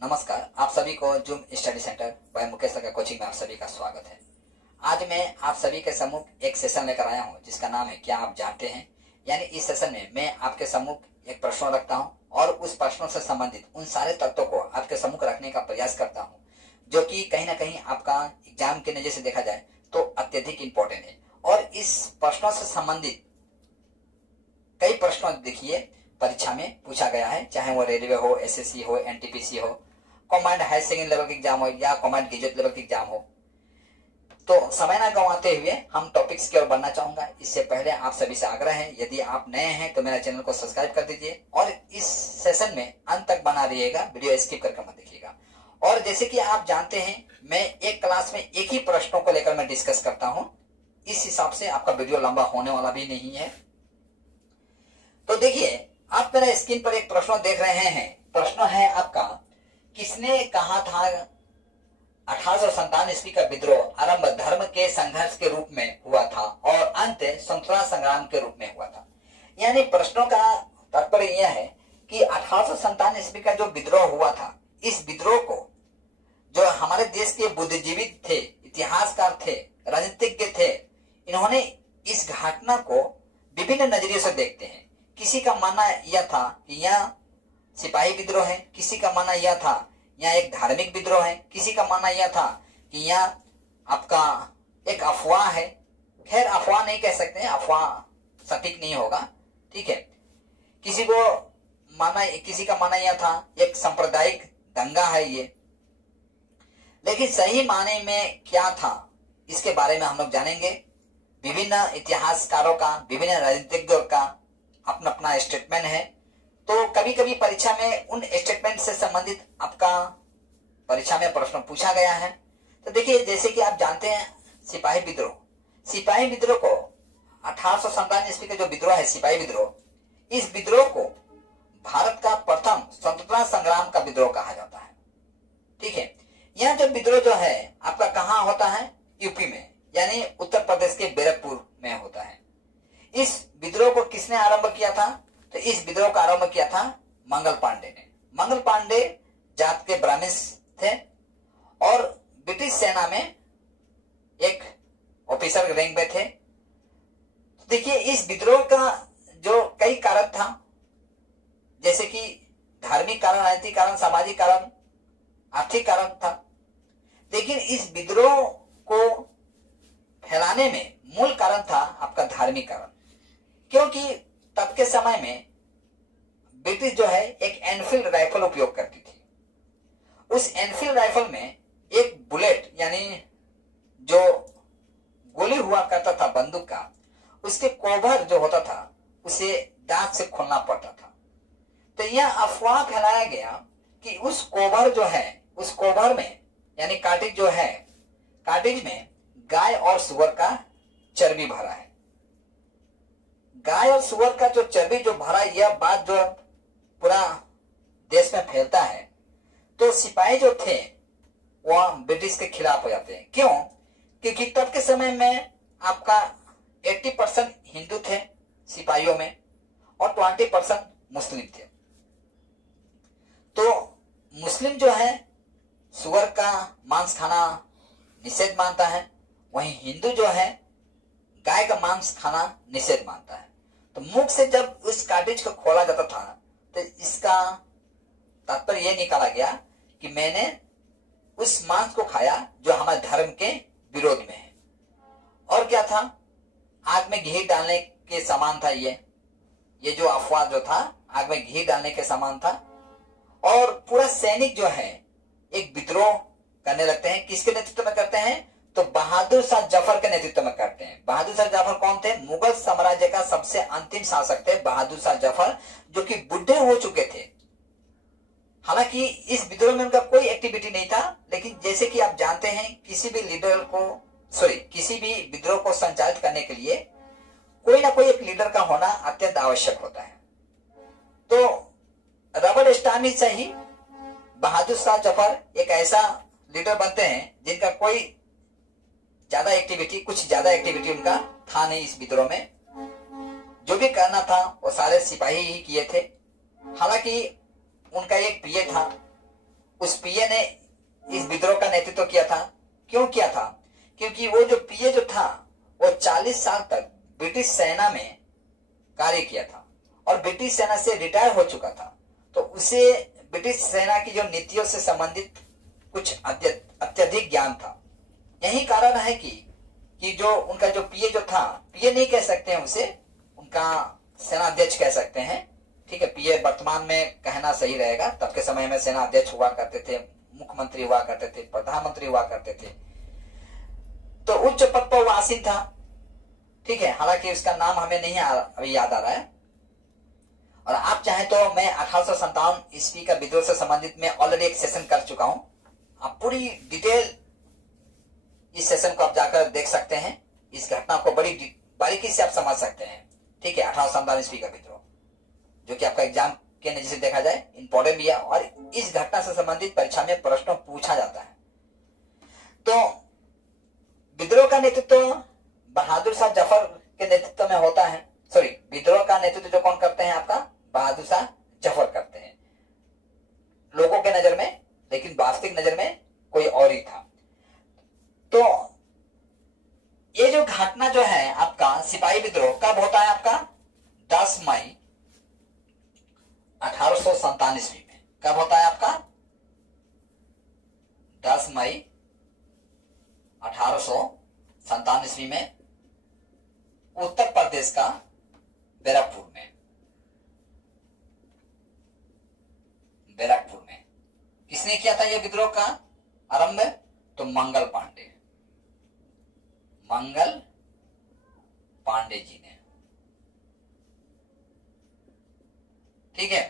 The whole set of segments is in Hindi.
नमस्कार, आप सभी को Zoom study centre by Mukesh का कोचिंग में आप सभी का स्वागत है। आज मैं आप सभी के सम्मुख एक सेशन लेकर आया हूं जिसका नाम है क्या आप जानते हैं। यानी इस सेशन में मैं आपके सम्मुख एक प्रश्न रखता हूं और उस प्रश्नों से संबंधित उन सारे तत्वों को आपके सम्मुख रखने का प्रयास करता हूं जो कि कहीं ना कहीं आपका एग्जाम के नजर से देखा जाए तो अत्यधिक इम्पोर्टेंट है। और इस प्रश्नों से संबंधित कई प्रश्नों देखिए परीक्षा में पूछा गया है, चाहे वो रेलवे हो, एसएससी हो, एनटीपीसी हो, कमांड हायर सेकेंडरी लेवल के एग्जाम हो या कमांड ग्रेजुएट लेवल के एग्जाम हो। तो समय ना गंवाते हुए हम टॉपिक्स की ओर बढ़ना चाहूंगा। इससे पहले आप सभी से आग्रह है, यदि आप नए हैं तो मेरा चैनल को सब्सक्राइब कर दीजिए और इस सेशन में अंत तक बना रहिएगा, वीडियो स्किप करके मत देखिएगा। और जैसे कि आप जानते हैं, मैं एक क्लास में एक ही प्रश्नों को लेकर मैं डिस्कस करता हूँ, इस हिसाब से आपका वीडियो लंबा होने वाला भी नहीं है। तो देखिए, आप मेरा स्क्रीन पर एक प्रश्न देख रहे हैं। प्रश्न है आपका, किसने कहा था 1857 ईस्वी का विद्रोह आरंभ धर्म के संघर्ष के रूप में हुआ था और अंत स्वतंत्रता संग्राम के रूप में हुआ था। यानी प्रश्नों का तात्पर्य यह है कि 1857 ईस्वी का जो विद्रोह हुआ था, इस विद्रोह को जो हमारे देश के बुद्धिजीवी थे, इतिहासकार थे, राजनीतिज्ञ थे, इन्होंने इस घटना को विभिन्न नजरिए से देखते हैं। किसी का मानना यह था कि यह सिपाही विद्रोह है, किसी का मानना यह था यह एक धार्मिक विद्रोह है, किसी का मानना यह था कि यह आपका एक अफवाह है। खैर, अफवाह नहीं कह सकते हैं, अफवाह सटीक नहीं होगा, ठीक है। किसी का मानना यह था एक सांप्रदायिक दंगा है ये। लेकिन सही माने में क्या था, इसके बारे में हम लोग जानेंगे। विभिन्न इतिहासकारों का, विभिन्न राजनीतिज्ञों का अपना अपना स्टेटमेंट है। तो कभी कभी परीक्षा में उन स्टेटमेंट से संबंधित आपका परीक्षा में प्रश्न पूछा गया है। तो देखिए, जैसे कि आप जानते हैं, सिपाही विद्रोह को 1857 ईस्वी का जो विद्रोह है, सिपाही विद्रोह, इस विद्रोह को भारत का प्रथम स्वतंत्रता संग्राम का विद्रोह कहा जाता है, ठीक है। यह जो विद्रोह जो है आपका कहाँ होता है? यूपी में, यानी उत्तर प्रदेश के बैरकपुर में होता है। इस विद्रोह को किसने आरंभ किया था? तो इस विद्रोह का आरंभ किया था मंगल पांडे ने। मंगल पांडे जात के ब्राह्मण थे और ब्रिटिश सेना में एक ऑफिसर रैंक में थे। देखिए, इस विद्रोह का जो कई कारण था, जैसे कि धार्मिक कारण, राजनीतिक कारण, सामाजिक कारण, आर्थिक कारण था। लेकिन इस विद्रोह को फैलाने में मूल कारण था आपका धार्मिक कारण, क्योंकि तब के समय में ब्रिटिश जो है एक एनफील्ड राइफल उपयोग करती थी। उस एनफील्ड राइफल में एक बुलेट यानी जो गोली हुआ करता था बंदूक का, उसके कोवर जो होता था उसे दांत से खोलना पड़ता था। तो यह अफवाह फैलाया गया कि उस कोवर जो है, उस कोवर में यानी कार्टिज जो है, कार्टिज में गाय और सुअर का चर्बी भरा है। गाय और सुअर का जो चर्बी जो भरा, यह बात जो पूरा देश में फैलता है, तो सिपाही जो थे वह ब्रिटिश के खिलाफ हो जाते हैं। क्यों? क्योंकि तब के समय में आपका 80% हिंदू थे सिपाहियों में और 20% मुस्लिम थे। तो मुस्लिम जो है सुअर का मांस खाना निषेध मानता है, वहीं हिंदू जो है गाय का मांस खाना निषेध मानता है। तो मुख से जब उस कार्टिज को खोला जाता था तो इसका तात्पर्य यह निकाला गया कि मैंने उस मांस को खाया जो हमारे धर्म के विरोध में है। और क्या था? आग में घी डालने के समान था ये जो अफवाह जो था, आग में घी डालने के समान था। और पूरा सैनिक जो है एक विद्रोह करने लगते हैं। किसके नेतृत्व में करते हैं? तो बहादुर शाह जफर के नेतृत्व में करते हैं। बहादुर शाह जफर कौन थे? मुगल साम्राज्य का सबसे अंतिम शासक थे बहादुर शाह जफर, जो कि बुढ़े हो चुके थे। हालांकि इस विद्रोह में उनका कोई एक्टिविटी नहीं था, लेकिन जैसे कि आप जानते हैं, किसी भी विद्रोह को संचालित करने के लिए कोई ना कोई एक लीडर का होना अत्यंत आवश्यक होता है। तो रबर्ट स्टार्मी से ही बहादुर शाह जफर एक ऐसा लीडर बनते हैं जिनका कोई कुछ ज्यादा एक्टिविटी उनका था नहीं इस विद्रोह में। जो भी करना था वो सारे सिपाही ही किए थे। हालांकि उनका एक प्रिय था उस पीए ने इस विद्रोह का नेतृत्व किया था। क्यों किया था? क्योंकि वो जो पीए जो था वो 40 साल तक ब्रिटिश सेना में कार्य किया था और ब्रिटिश सेना से रिटायर हो चुका था। तो उसे ब्रिटिश सेना की जो नीतियों से संबंधित कुछ अत्यधिक ज्ञान था। यही कारण है कि जो उनका जो पीए जो था, पीए नहीं कह सकते हैं उसे, उनका सेनाध्यक्ष कह सकते हैं। ठीक है, पीए वर्तमान में कहना सही रहेगा। तब के समय में सेनाध्यक्ष हुआ करते थे, मुख्यमंत्री हुआ करते थे, प्रधानमंत्री हुआ करते थे। तो उच्च पद पर वो आसीन था। ठीक है, हालांकि उसका नाम हमें नहीं अभी याद आ रहा है। और आप चाहे तो मैं 1857 ईस्वी का विद्रोह से संबंधित में ऑलरेडी एक सेशन कर चुका हूं। आप पूरी डिटेल इस सेशन को आप जाकर देख सकते हैं। इस घटना को बड़ी बारीकी से आप समझ सकते हैं। ठीक है, 1857 ईस्वी का विद्रोह जो कि आपका एग्जाम के नजर से देखा जाए इंपॉर्टेंट भी है और इस घटना से संबंधित परीक्षा में प्रश्न पूछा जाता है। तो विद्रोह का नेतृत्व बहादुर शाह जफर के नेतृत्व में होता है। सॉरी, विद्रोह का नेतृत्व जो कौन करते हैं? आपका बहादुर शाह जफर करते हैं लोगों के नजर में, लेकिन वास्तविक नजर में कोई और ही था। तो ये जो घटना जो है आपका सिपाही विद्रोह कब होता है? आपका 10 मई 1857 ईस्वी में। कब होता है आपका? 10 मई 1857 ईस्वी में उत्तर प्रदेश का बैरकपुर में। बैरकपुर में किसने किया था यह विद्रोह का आरंभ? तो मंगल पांडे जी ने। ठीक है,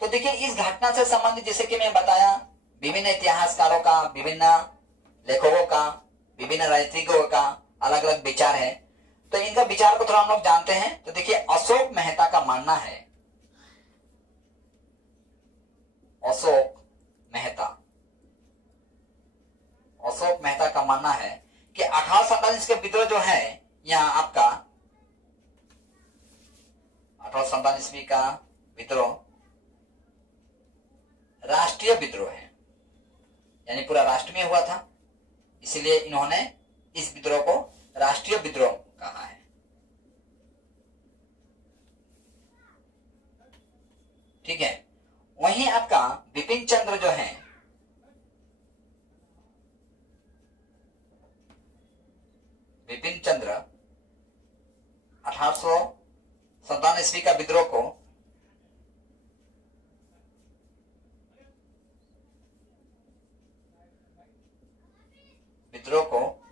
तो देखिए इस घटना से संबंधित जैसे कि मैं बताया विभिन्न इतिहासकारों का, विभिन्न लेखकों का, विभिन्न राजनीतिज्ञों का अलग अलग विचार है। तो इनका विचार को थोड़ा हम लोग जानते हैं। तो देखिए अशोक मेहता का मानना है, अशोक मेहता का मानना है कि 1847 के विद्रोह जो है यहाँ आपका 1857 ईस्वी का विद्रोह राष्ट्रीय विद्रोह है, यानी पूरा राष्ट्र में हुआ था। इसलिए इन्होंने इस विद्रोह को राष्ट्रीय विद्रोह कहा है। ठीक है, वहीं आपका बिपिन चंद्र जो है, बिपिन चंद्र 1857 ईस्वी का विद्रोह को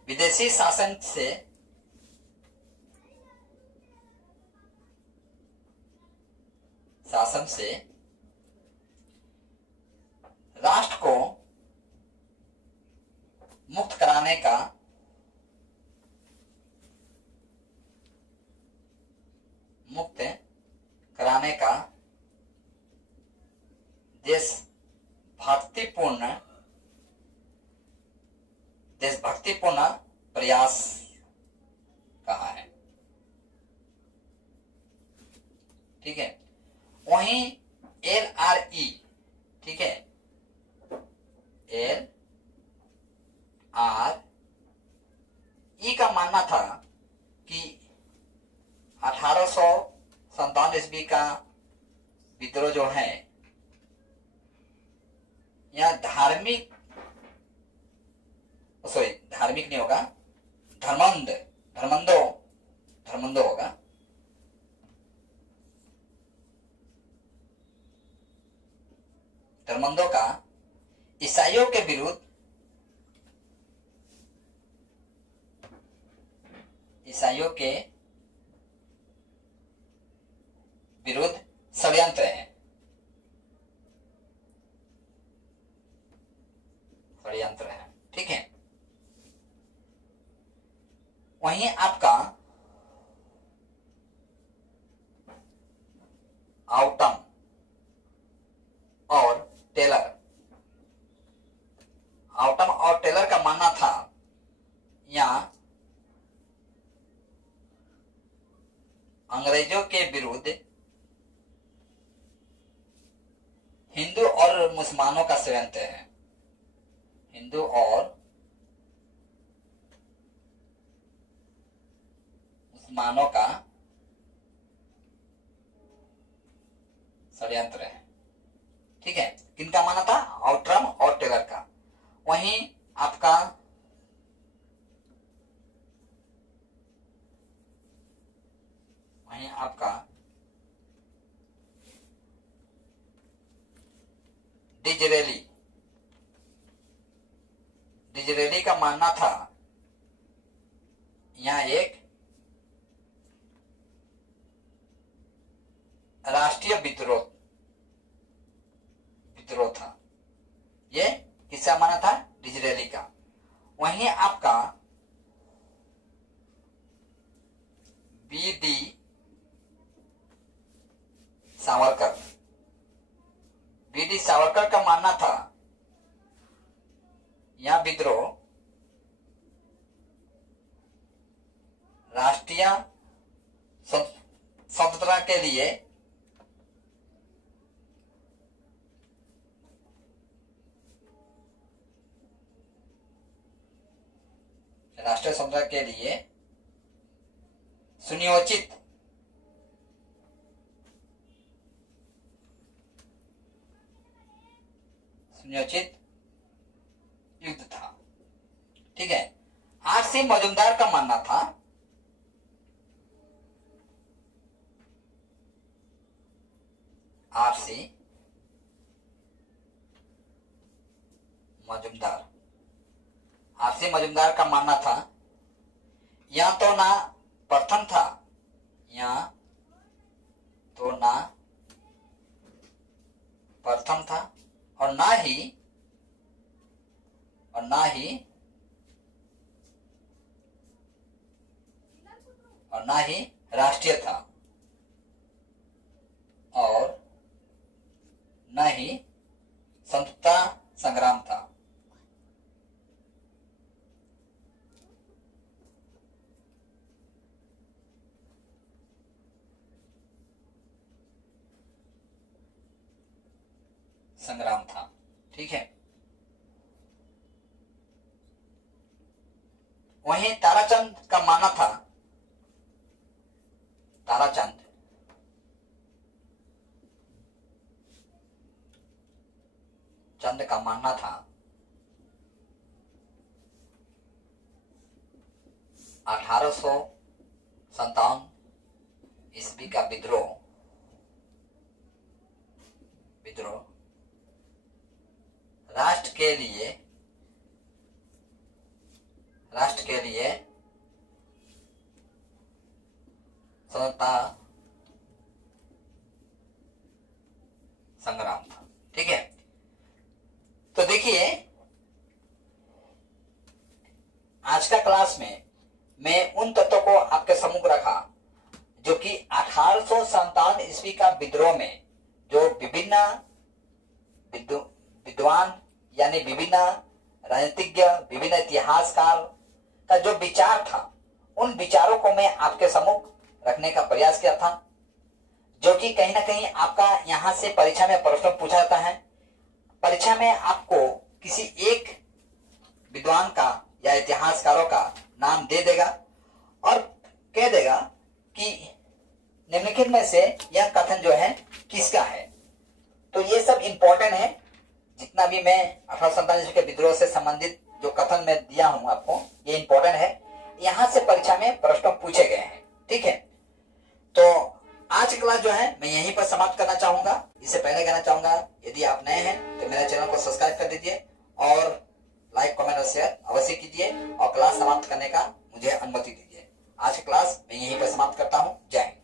विदेशी शासन से राष्ट्र को मुक्त कराने का देशभक्तिपूर्ण प्रयास कहा है। ठीक है, वहीं LRE, ठीक है, LRE का मानना था कि 1857 ईस्वी का विद्रोह जो है यह धार्मिक नहीं होगा, धर्मंदो होगा। धर्मंदों का ईसाइयों के विरुद्ध षड्यंत्र है। ठीक है, वहीं आपका आउटम और टेलर का मानना था यहाँ अंग्रेजों के विरुद्ध हिंदू और मुसलमानों का संयंत्र है। हिंदू और मुसलमानों का षड्यंत्र है। ठीक है, किनका माना था? आउट्रम और टेलर का। वहीं आपका डिजरेली का मानना था यहाँ एक राष्ट्रीय विद्रोह था। ये किसका माना था? डिजरेली का। वहीं आपका बी.डी. सावरकर का मानना था यह विद्रोह राष्ट्रीय स्वतंत्रता के लिए सुनियोजित युद्ध था। ठीक है, आर.सी. मजूमदार का मानना था आर.सी. मजूमदार का मानना था या तो ना प्रथम था और ना ही राष्ट्रीय था और न ही स्वतंत्रता संग्राम था। ठीक है, वहीं ताराचंद का मानना था चंद का मानना था 1857 ईस्वी का विद्रोह राष्ट्र के लिए स्वतंत्रता संग्राम था। ठीक है, तो देखिए आज का क्लास में मैं उन तत्वों को आपके सम्मुख रखा जो कि 1857 ईस्वी का विद्रोह में जो विभिन्न विद्वान यानी विभिन्न राजनीतिज्ञ, विभिन्न इतिहासकार का जो विचार था, उन विचारों को मैं आपके सम्मुख रखने का प्रयास किया था, जो कि कहीं ना कहीं आपका यहां से परीक्षा में प्रश्न पूछा जाता है। परीक्षा में आपको किसी एक विद्वान का या इतिहासकारों का नाम दे देगा और कह देगा कि निम्नलिखित में से यह कथन जो है किसका है। तो ये सब इंपॉर्टेंट है, जितना भी मैं 1857 के विद्रोह से संबंधित जो कथन मैं दिया हूं आपको, ये इंपॉर्टेंट है, यहां से परीक्षा में प्रश्न पूछे गए हैं। ठीक है, तो आज की क्लास जो है मैं यहीं पर समाप्त करना चाहूंगा। इससे पहले कहना चाहूंगा, यदि आप नए हैं तो मेरे चैनल को सब्सक्राइब कर दीजिए और लाइक, कमेंट और शेयर अवश्य कीजिए और क्लास समाप्त करने का मुझे अनुमति दीजिए। आज की क्लास मैं यहीं पर समाप्त करता हूँ। जय हिंद।